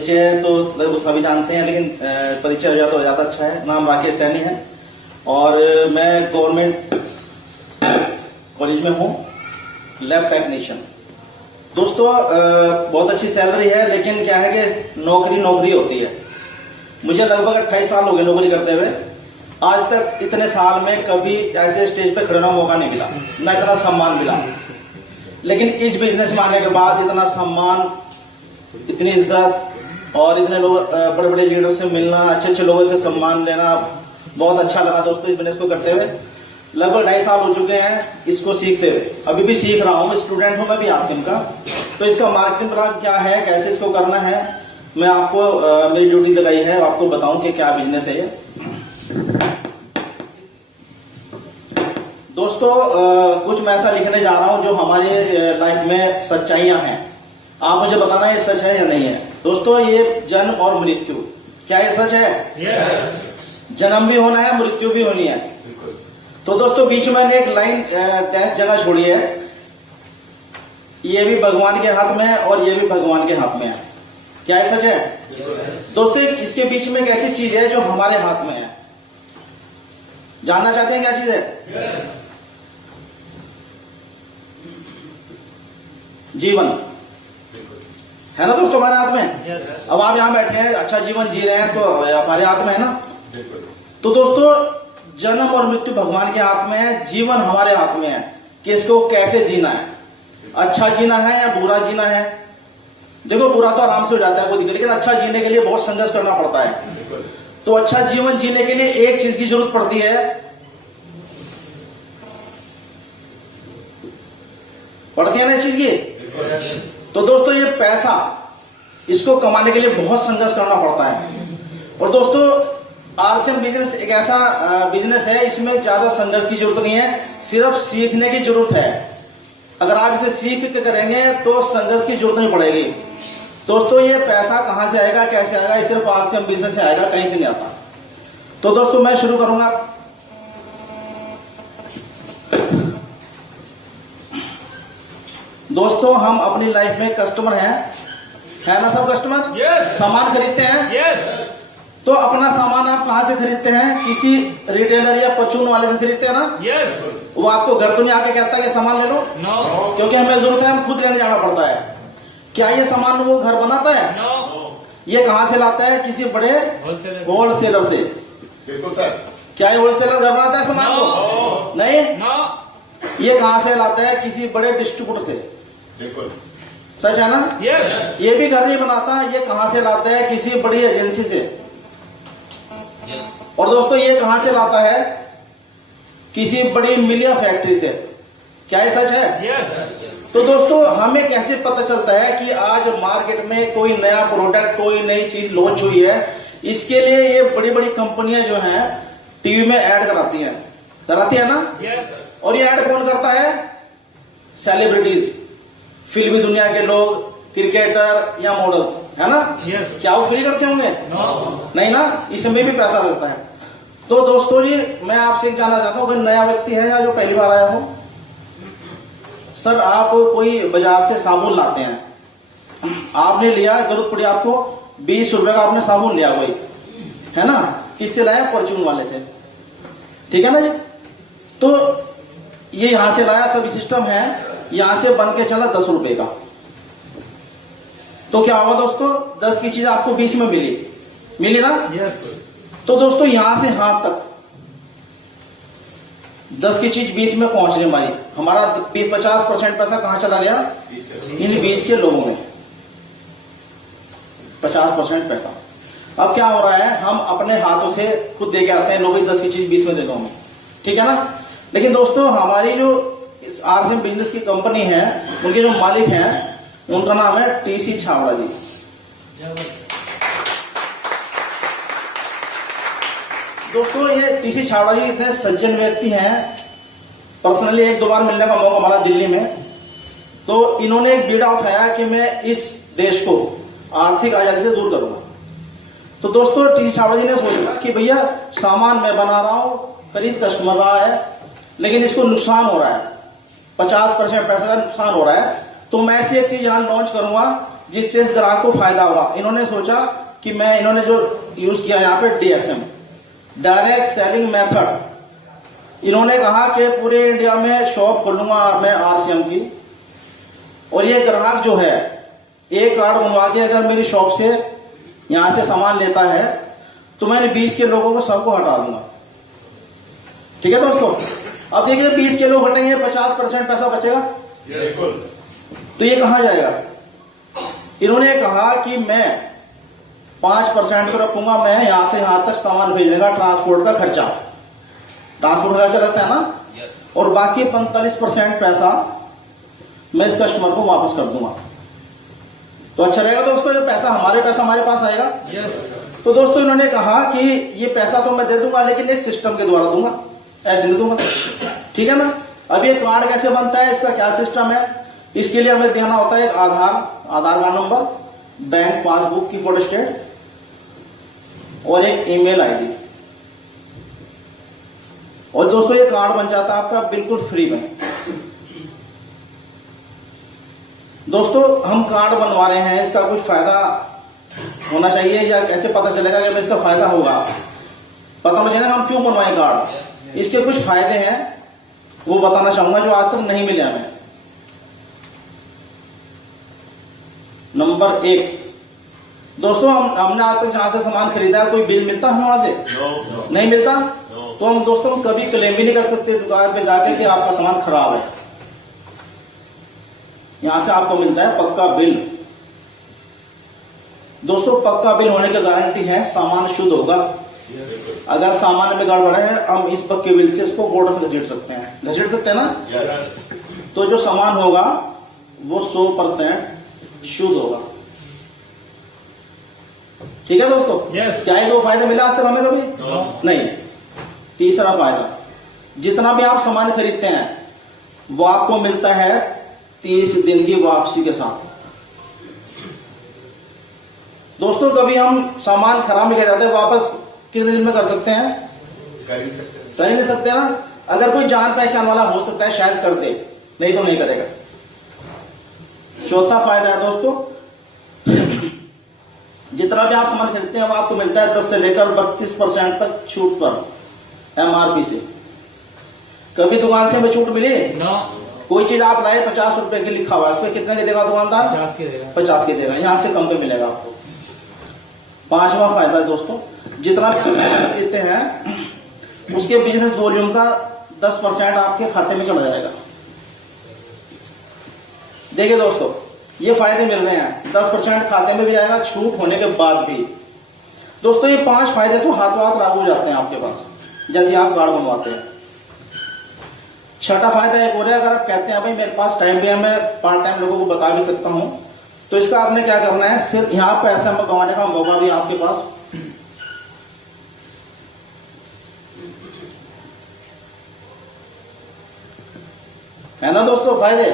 परिचय तो लगभग सभी जानते हैं, लेकिन परिचय हो जाता तो ज़्यादा अच्छा है। नाम राकेश सैनी है और मैं गवर्नमेंट कॉलेज में हूँ, लैब टेक्नीशियन। दोस्तों बहुत अच्छी सैलरी है, लेकिन क्या है कि नौकरी होती है। मुझे लगभग 28 साल हो गए नौकरी करते हुए। आज तक इतने साल में कभी ऐसे स्टेज पे खड़े होने का मौका नहीं मिला, ना इतना सम्मान मिला। लेकिन इस बिजनेस में आने के बाद इतना सम्मान, इतनी इज्जत और इतने लोग, बड़े बड़े लीडर से मिलना, अच्छे लोगों से सम्मान लेना बहुत अच्छा लगा दोस्तों। इस बिजनेस को करते हुए लगभग 2.5 साल हो चुके हैं इसको सीखते हुए। अभी भी सीख रहा हूँ, स्टूडेंट हूँ मैं भी आरसीएम का। तो इसका मार्केटिंग प्लान क्या है, कैसे इसको करना है, मैं आपको मेरी ड्यूटी लगाई है आपको बताऊं कि क्या बिजनेस है ये। दोस्तों कुछ मैं ऐसा लिखने जा रहा हूं जो हमारे लाइफ में सच्चाइयां हैं। आप मुझे बताना ये सच है या नहीं है। दोस्तों ये जन्म और मृत्यु, क्या ये सच है? yes. जन्म भी होना है, मृत्यु भी होनी है। तो दोस्तों बीच में मैंने एक लाइन जगह छोड़ी है, ये भी भगवान के हाथ में है और ये भी भगवान के हाथ में है। क्या ये सच है? yes. दोस्तों इसके बीच में एक ऐसी चीज है जो हमारे हाथ में है। जानना चाहते हैं क्या चीज है? yes. जीवन है ना दोस्तों, हमारे हाथ में। yes. अब आप यहां बैठे हैं, अच्छा जीवन जी रहे हैं, तो हमारे हाथ में है ना। तो दोस्तों जन्म और मृत्यु भगवान के हाथ में है, जीवन हमारे हाथ में है कि इसको कैसे जीना है, अच्छा जीना है या बुरा जीना है। देखो बुरा तो आराम से हो जाता है कोई दिक्कत, लेकिन अच्छा जीने के लिए बहुत संघर्ष करना पड़ता है। तो अच्छा जीवन जीने के लिए एक चीज की जरूरत पड़ती है, पड़ती है ना इस चीज की। तो दोस्तों ये पैसा, इसको कमाने के लिए बहुत संघर्ष करना पड़ता है। और दोस्तों आरसीएम बिजनेस एक ऐसा बिजनेस है, इसमें ज्यादा संघर्ष की जरूरत नहीं है, सिर्फ सीखने की जरूरत है। अगर आप इसे सीख के करेंगे तो संघर्ष की जरूरत नहीं पड़ेगी। दोस्तों ये पैसा कहां से आएगा, कैसे आएगा, ये सिर्फ आरसीएम बिजनेस से आएगा, कहीं से नहीं आता। तो दोस्तों मैं शुरू करूंगा। दोस्तों हम अपनी लाइफ में कस्टमर हैं, है ना सब कस्टमर? yes. सामान खरीदते हैं। yes. तो अपना सामान आप कहां से खरीदते हैं? किसी रिटेलर या परचून वाले से खरीदते हैं ना। yes. वो आपको घर तो नहीं आके कहता कि सामान ले लो, no. क्योंकि हमें जरूरत है, हम खुद लेने जाना पड़ता है। क्या ये सामान वो घर बनाता है? no. ये कहां से लाता है? किसी बड़े होलसेलर से। बिल्कुल सर। क्या ये होलसेलर घर बनाता है सामान को? नहीं। ये कहां से लाता है? किसी बड़े डिस्ट्रीब्यूटर से। बिल्कुल सच है ना। yes. ये भी घर नहीं बनाता, ये कहां से लाता है? किसी बड़ी एजेंसी से। और दोस्तों ये कहां से लाता है? किसी बड़ी मिल या फैक्ट्री से। क्या ये सच है? yes. तो दोस्तों हमें कैसे पता चलता है कि आज मार्केट में कोई नया प्रोडक्ट, कोई नई चीज लॉन्च हुई है? इसके लिए ये बड़ी बड़ी कंपनियां जो हैं टीवी में ऐड कराती है ना। yes. और ये ऐड कौन करता है? सेलिब्रिटीज, फिल्मी दुनिया के लोग, क्रिकेटर या मॉडल्स, है ना। yes. क्या वो फ्री करते होंगे? no. नहीं ना, इसमें भी पैसा लगता है। तो दोस्तों जी मैं आपसे जानना चाहता हूँ, कोई नया व्यक्ति है या जो पहली बार आया हो? सर आप कोई बाजार से साबुन लाते हैं, आपने लिया, जरूरत पड़ी आपको 20 रुपए का, आपने साबुन लिया कोई, है ना। किससे लाया? परचून वाले से, ठीक है ना जी। तो ये यहां से लाया, सभी सिस्टम है, यहां से बन के चला 10 रुपए का। तो क्या हुआ दोस्तों? 10 की चीज आपको 20 में मिली ना। yes. तो दोस्तों यहां से हाथ तक 10 की चीज 20 में पहुंच रही हमारी, हमारा 50% पैसा कहां चला गया? इन 20 के लोगों में 50% पैसा। अब क्या हो रहा है, हम अपने हाथों से खुद दे के आते हैं, लोग 10 की चीज 20 में दे दो हमें, ठीक है ना। लेकिन दोस्तों हमारी जो आरसीएम बिजनेस की कंपनी है, उनके जो मालिक हैं, उनका नाम है टीसी छाबड़ा जी। दोस्तों ये टीसी छाबड़ा जी इतने सज्जन व्यक्ति हैं, पर्सनली 1-2 बार मिलने का मौका मिला दिल्ली में। तो इन्होंने एक बीड़ा उठाया कि मैं इस देश को आर्थिक आजादी से दूर करूंगा। तो दोस्तों टीसी छाबड़ा जी ने सोचा कि भैया सामान मैं बना रहा हूं, खरीद कस्टमर रहा है, लेकिन इसको नुकसान हो रहा है, 50% पैसे का नुकसान हो रहा है। तो मैं ऐसी एक चीज यहां लॉन्च करूंगा जिससे इस ग्राहक को फायदा होगा। इन्होंने सोचा कि इन्होंने जो यूज किया यहाँ पे DSM, डायरेक्ट सेलिंग मेथड। इन्होंने कहा कि पूरे इंडिया में शॉप खोलूंगा मैं RCM की, और ये ग्राहक जो है एक कार्ड बनवा के अगर मेरी शॉप से यहां से सामान लेता है तो मैं 20 के लोगों को सबको हटा दूंगा। ठीक है दोस्तों, अब देखिए 20 के लोग हटेंगे, 50% पैसा बचेगा। बिल्कुल। तो ये कहां जाएगा? इन्होंने कहा कि मैं 5% को रखूंगा, मैं यहां से यहां तक सामान भेजने का ट्रांसपोर्ट का खर्चा लगता है ना, और बाकी 45% पैसा मैं इस कस्टमर को वापस कर दूंगा। तो अच्छा रहेगा दोस्तों, जो पैसा हमारे पास आएगा। तो दोस्तों इन्होंने कहा कि ये पैसा तो मैं दे दूंगा, लेकिन एक सिस्टम के द्वारा दूंगा, ऐसे नहीं दूंगा। ठीक है ना। अब ये कार्ड कैसे बनता है, इसका क्या सिस्टम है? इसके लिए हमें देना होता है एक आधार कार्ड नंबर, बैंक पासबुक की फोटोस्टेट और एक ईमेल आईडी। और दोस्तों ये कार्ड बन जाता है आपका बिल्कुल फ्री में। दोस्तों हम कार्ड बनवा रहे हैं, इसका कुछ फायदा होना चाहिए, या कैसे पता चलेगा कि इसका फायदा होगा? पता होना चाहिए ना हम क्यों बनवाए कार्ड। इसके कुछ फायदे हैं वो बताना चाहूंगा जो आज तक नहीं मिले हमें। नंबर 1, दोस्तों हमने आज तक जहां से सामान खरीदा है कोई बिल मिलता है वहां से? नहीं मिलता। तो हम दोस्तों कभी क्लेम भी नहीं कर सकते दुकान पे जाके कि आपका सामान खराब है। यहां से आपको मिलता है पक्का बिल। दोस्तों पक्का बिल होने की गारंटी है सामान शुद्ध होगा। अगर सामान में गड़बड़ है हम इस पक्के बिल से इसको बोर्ड पर घसीट सकते हैं ना। तो जो सामान होगा वो 100% शुद्ध होगा। ठीक है दोस्तों। क्या ये 2 फायदे मिला आज तक हमें कभी? नहीं। तीसरा फायदा, जितना भी आप सामान खरीदते हैं वो आपको मिलता है 30 दिन की वापसी के साथ। दोस्तों कभी हम सामान खराब नहीं कर जाते, वापस कितने दिन में कर सकते हैं? कर ही नहीं सकते ना। अगर कोई जान पहचान वाला हो सकता है शायद कर दे, नहीं तो नहीं करेगा। चौथा फायदा है दोस्तों, जितना भी आप सामान खरीदते हैं वो आपको मिलता है 10 से लेकर 32% तक छूट पर MRP से। कभी दुकान से हमें छूट मिली? कोई चीज आप लाए 50 रुपए की लिखा हुआ है, उस पर कितने के देगा दुकानदार? 50 के देगा। यहां से कम पे मिलेगा आपको। 5वां फायदा है दोस्तों, जितना भी आप देते हैं उसके बिजनेस वॉल्यूम का 10% आपके खाते में चला जाएगा। देखिए दोस्तों ये फायदे मिल रहे हैं, 10% खाते में भी जाएगा छूट होने के बाद भी। दोस्तों ये 5 फायदे तो हाथों हाथ लागू हो जाते हैं आपके पास जैसे आप कार्ड बनवाते हैं। छठा फायदा एक और है, अगर आप कहते हैं भाई मेरे पास टाइम भी है, मैं पार्ट टाइम लोगों को बता भी सकता हूं, तो इसका आपने क्या करना है, सिर्फ यहां पैसा कमाने का मौका भी आपके पास। है ना दोस्तों फायदे।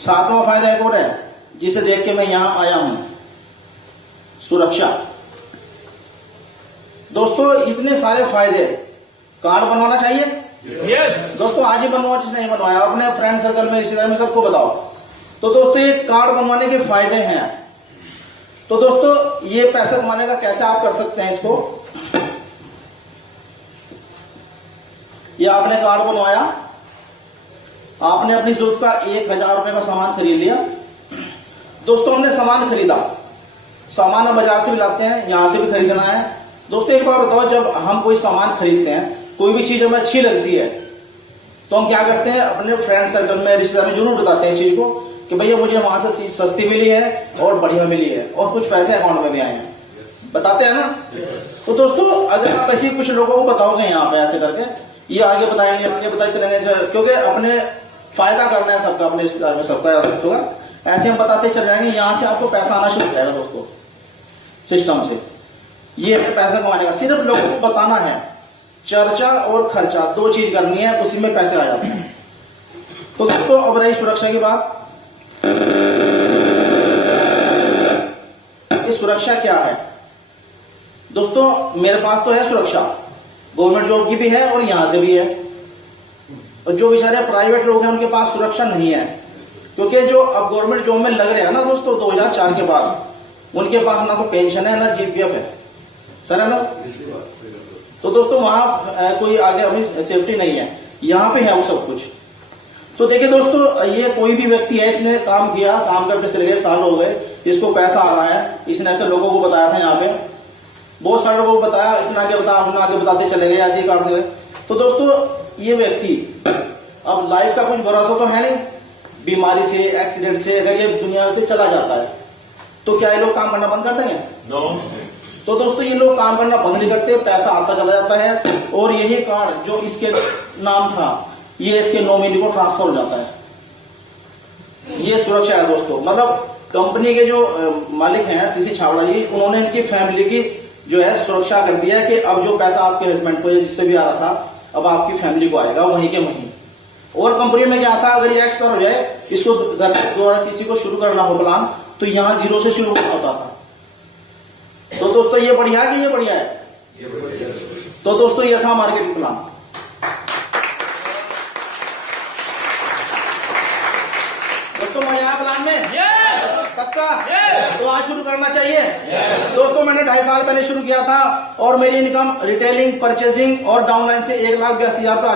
7वां फायदा एक और है जिसे देख के मैं यहां आया हूं, सुरक्षा। दोस्तों इतने सारे फायदे, कार्ड बनवाना चाहिए? दोस्तों आज ही बनवाओ, जिसने नहीं बनवाया अपने फ्रेंड सर्कल में रिश्तेदार में सबको बताओ। तो दोस्तों ये कार्ड बनवाने के फायदे हैं। तो दोस्तों ये पैसा कमाने का कैसे आप कर सकते हैं इसको, ये आपने कार्ड बनवाया, आपने अपनी जरूरत का 1000 रुपए का सामान खरीद लिया। दोस्तों हमने सामान खरीदा, सामान हम बाजार से भी लाते हैं, यहां से भी खरीदना है। दोस्तों एक बार बताओ, जब हम कोई सामान खरीदते हैं, कोई भी चीज हमें अच्छी लगती है तो हम क्या करते हैं, अपने फ्रेंड सर्कल में रिश्तेदार में जरूर बताते हैं चीज को कि भैया मुझे वहां से चीज सस्ती मिली है और बढ़िया मिली है और कुछ पैसे अकाउंट में भी आए हैं, बताते हैं ना। तो दोस्तों अगर आप ऐसे कुछ लोगों को बताओगे यहाँ पे ऐसे करके, ये आगे बताएंगे, आगे बताते चलेंगे, क्योंकि अपने फायदा करना है सबका, अपने रिश्तेदार में सबका होगा, ऐसे हम बताते चल जाएंगे, यहां से आपको पैसा आना शुरू हो जाएगा दोस्तों सिस्टम से। ये पैसा कमाने का सिर्फ लोगों को बताना है, चर्चा और खर्चा 2 चीज करनी है, उसी में पैसे आ जाते हैं। तो दोस्तों अब रही सुरक्षा की बात। ये सुरक्षा क्या है दोस्तों, मेरे पास तो है सुरक्षा, गवर्नमेंट जॉब की भी है और यहां से भी है, और जो बेचारे प्राइवेट लोग हैं उनके पास सुरक्षा नहीं है। क्योंकि जो अब गवर्नमेंट जॉब में लग रहे हैं ना दोस्तों 2004 के बाद, उनके पास ना तो पेंशन है ना जीपीएफ है, सर है ना। तो दोस्तों वहां कोई आगे अभी सेफ्टी नहीं है, यहाँ पे है वो सब कुछ। तो देखिए दोस्तों, ये कोई भी व्यक्ति है, इसने काम किया, काम करते चले गए, साल हो गए, इसको पैसा आ रहा है, इसने ऐसे लोगों को बताया था, यहाँ पे बहुत सारे लोगों को बताया, इसने आगे बताया, उसने आगे बताते चले गए, ऐसे ही काटते गए। तो दोस्तों ये व्यक्ति अब लाइफ का कुछ भरोसा तो है नहीं, बीमारी से, एक्सीडेंट से अगर ये दुनिया से चला जाता है तो क्या ये लोग काम करना बंद कर देंगे? नो। तो दोस्तों ये लोग काम करना बंद नहीं करते, पैसा आता चला जाता है, और यही कार्ड जो इसके नाम था ये इसके नॉमिनी को ट्रांसफर हो जाता है। ये सुरक्षा है दोस्तों, मतलब कंपनी के जो मालिक हैं टीसी छाबड़ा जी, उन्होंने इनकी फैमिली की जो है सुरक्षा कर दिया है कि अब जो पैसा आपके हस्बैंड को जिससे भी आ रहा था अब आपकी फैमिली को आएगा वहीं के वहीं। और कंपनी में क्या था, अगर ये एक्सपायर हो जाए, इसको दोबारा किसी को शुरू करना हो प्लान, तो यहाँ 0 से शुरू होता था। तो दोस्तों ये बढ़िया है कि ये बढ़िया है? तो दोस्तों ये था मार्केटिंग प्लान। दोस्तों मजा आया प्लान में? पक्का? तो आज शुरू करना चाहिए। दोस्तों मैंने 2.5 साल पहले शुरू किया था और मेरी इनकम रिटेलिंग, परचेसिंग और डाउनलाइन से 1,82,000 पे